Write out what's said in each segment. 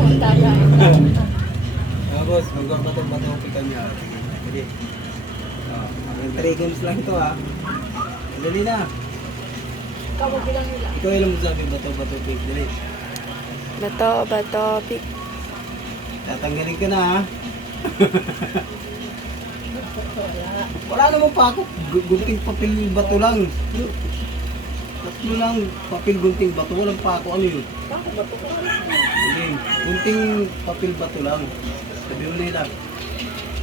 akong daya. Boss, hanggang bato-bato kita niya. Sige. Ang 3 games lang to ha. Dali na. Ikaw mo bilang nila. Ikaw ilang mo sabi bato-bato pick. Dali. Bato, bato, pick. Tatanggalin ka na ha. Wala. Wala naman pa ako. Gunting papel bato lang. Tatlo lang. Papel gunting bato. Walang pa ako. Ano yun? Bakit ba ito? Hindi. Gunting papel bato lang. Sabi mo nila.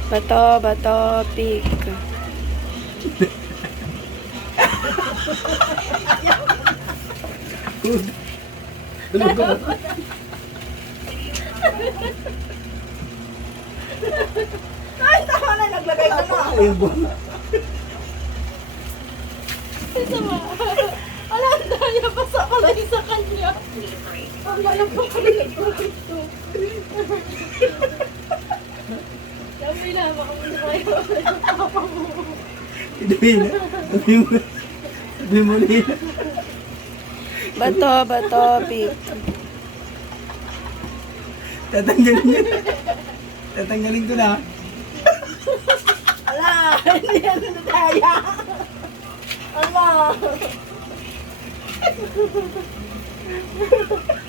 Bato, bato, pick. Ano ba? Ay, tama na. Naglagay ka na. Ayun ba? Sama. Wala, ang daya pa sa kalay sa kanya. Ang daya pa kalay ito. Sabi na, makamunod kayo. Papa mo. Sabi na. Sabi mo nila. Bato, bato, pick. Tatanggalin niya. Tatanggalin ko na. Ala, hindi yan na daya. Ala.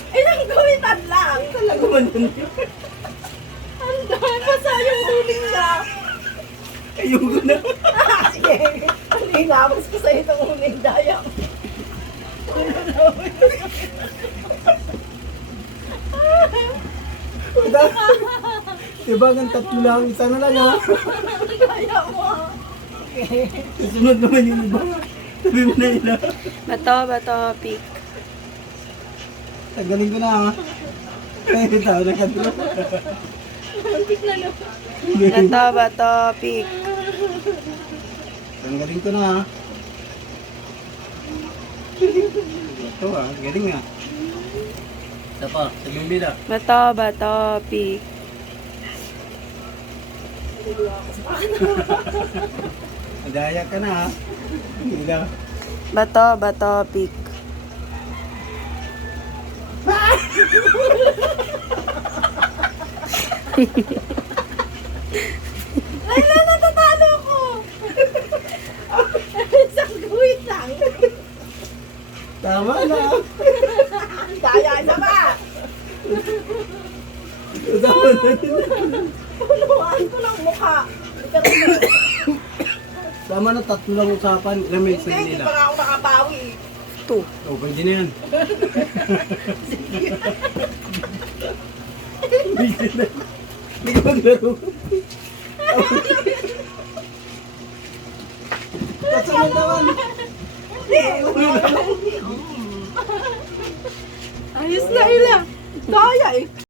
Ilang guwitan lang. Talaga man yun. Ang daya pa sa yung huling niya. Ayoko na. Sige, hinabas ko sa itong huling daya. Diba ang tatlo lang, isa na lang ha. Daya mo. Susunod naman yung iba. Sabi mo na nila. Bato, bato, pick. Tanggalin ko na ha. Ay, tao na kadro. Antik na lang. Bato, bato, pick. Tanggalin ko na ha. Ito ha, galing nga. Isa pa, sabi mo nila. Bato, bato, pick. Madaya ka na ha. Nila. Bato, bato, pick. Ay, natatalo ko. Isang guwit lang. Tama na. Daya, isa pa. Tama na. Punuan ko ng mukha. Tama na, tatlo lang usapan. Ilang minutes na Hindi nila. pa nga ako nakabawi. Two. Oh, pwede na yan. Pwede na. Hindi ka maglaro. Kasunod naman. Ayos na ila. Daya eh.